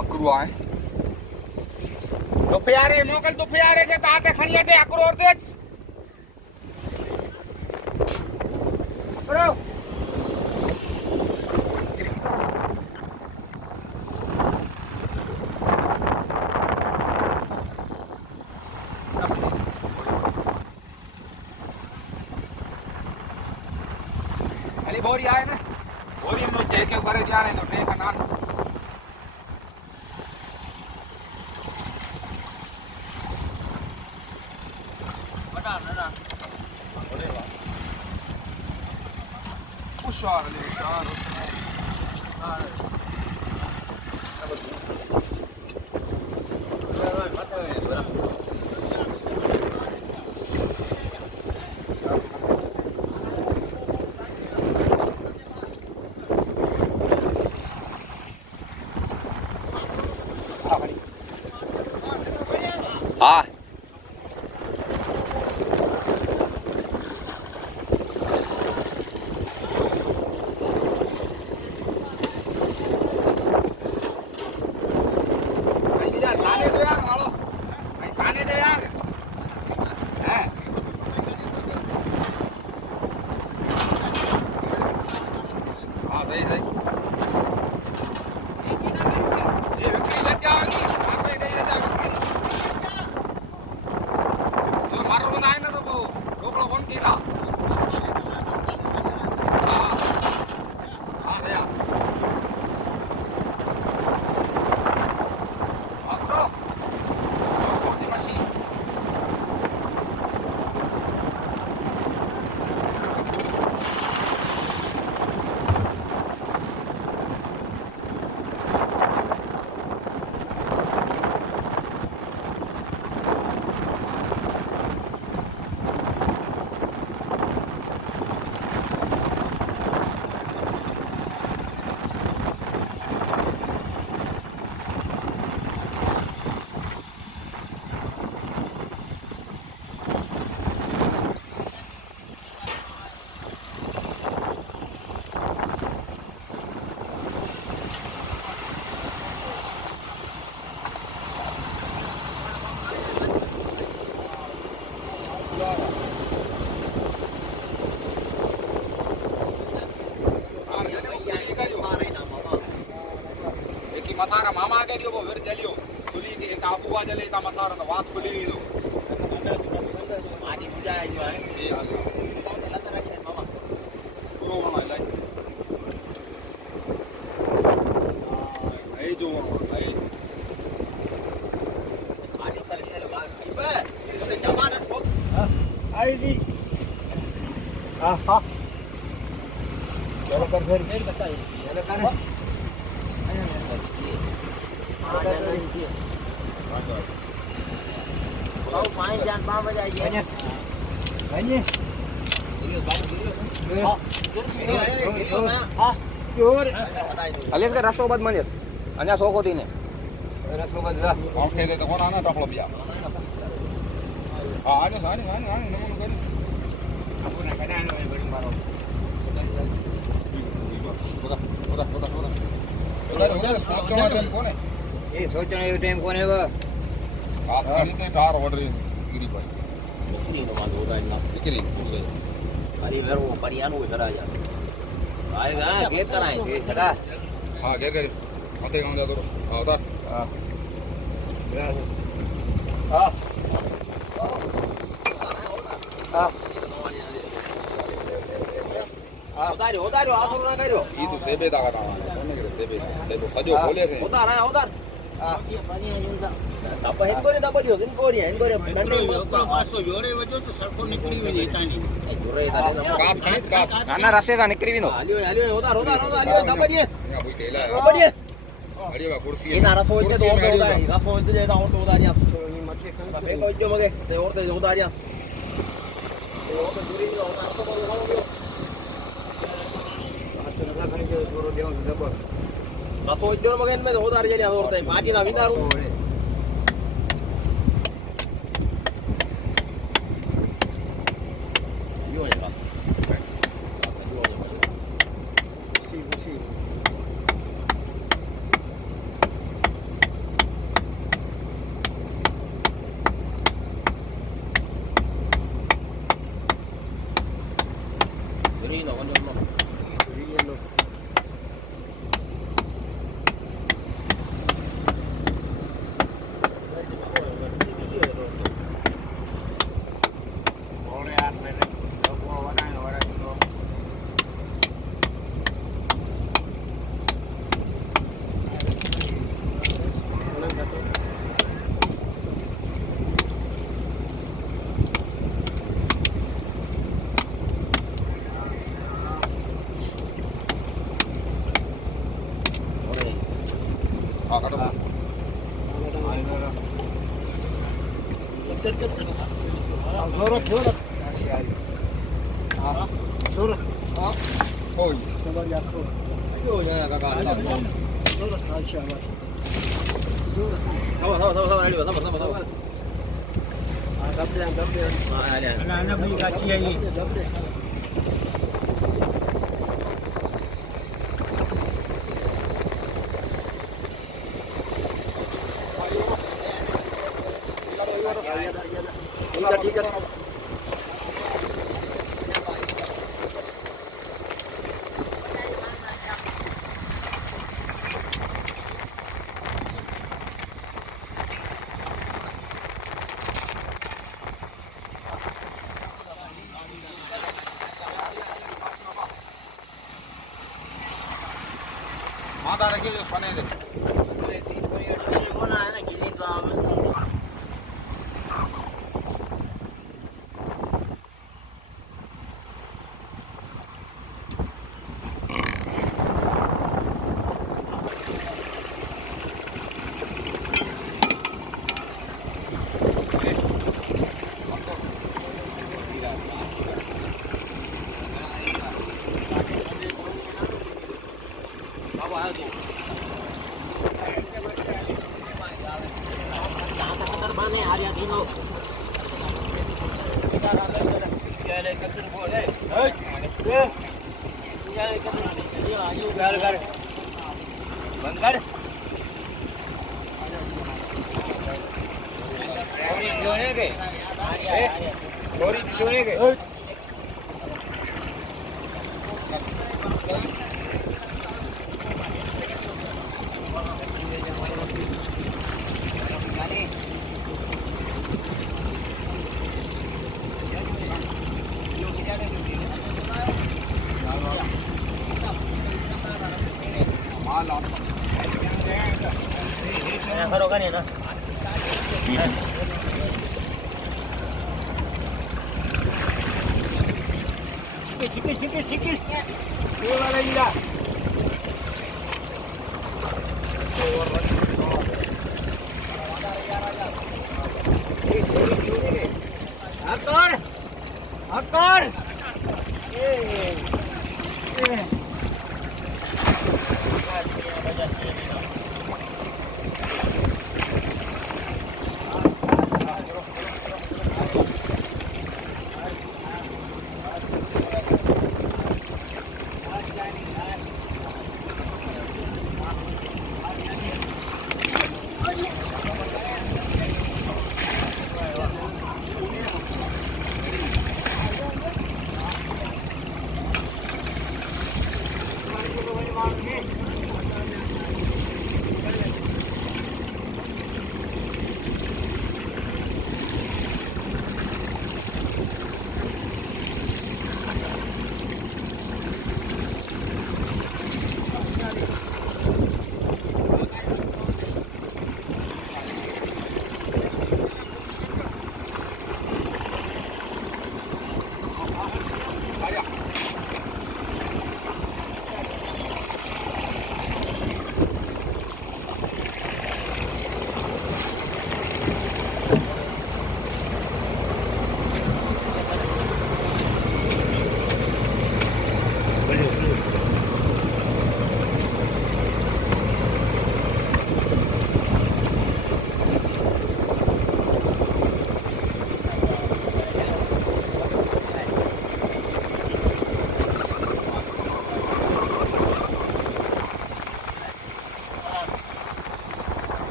અકરું આ તો પ્યારે મોકલ તો પ્યારે છે તાતે ખણીએ છે અકરો ઓર દેખ બરો અલી બોરી આય ને બોરી નો જે કે કરે જાણે તો ટેકા ના puxar ali, claro. Ah. Matara मामा के लियो वो फिर चलियो खुली के एक आबू आ चले ता मतारा तो बात खुली ही दो आदि पूजा आई जो है ये आ गया कौन लग रहा है मामा पूरा बना लाई आई जो आई आदि पर ये लोग बे तो जमाना ठोक आई दी हां हां चलो कर फिर बताइए चलो कर Kau main jangan bawa aja. Banyak. Banyak. Ini bawa dulu. Ah, jur. Alias kan raso obat manis. Hanya soko ini. Raso obat dah. Oke, itu kau nana tak lebih ya. Ah, ini, nama kan. Aku nak kena anu yang beri baru. Udah. उधर सोचने time कौन है ये सोचने ये time कौन है वो बात करनी तो टार ऑर्डर गिरी पर नहीं तो बात होगा इतना दिखरी से अरे यार वो परियान वो इधर आ जा आएगा गेट कराए गेट खड़ा हां गेट कर मत गांव जा तो हां उधर हां हां उतारो आसुर ना करो ये तो सेबे दागा ना कोने करे सेबे सजो बोले रे उतार हां ये पानी है इनका तब हेनकोरी दबरियो हेनकोरी दंडे मस्त 500 जोड़े वजो तो सरको निकली हुई तानी जोरे काट नाना रसे दा निकरी विनो आलियो उतार आलियो दबरिए या भाई तेला दबरिए अड़ियो कुर्सी इना रसो इते दो उतार रसो इते दा और उतारिया मच्छी खंड पे को जो मगे ते और ते उतारिया ते और तो दूरी जो उतार तो बोलो हो रसो इधर मगन में होदार जरी होता है पार्टी ना विदारू यो है बस हा काढा ठीक है माता रखी खाने दे है ना गिरी तो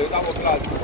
Estamos claros.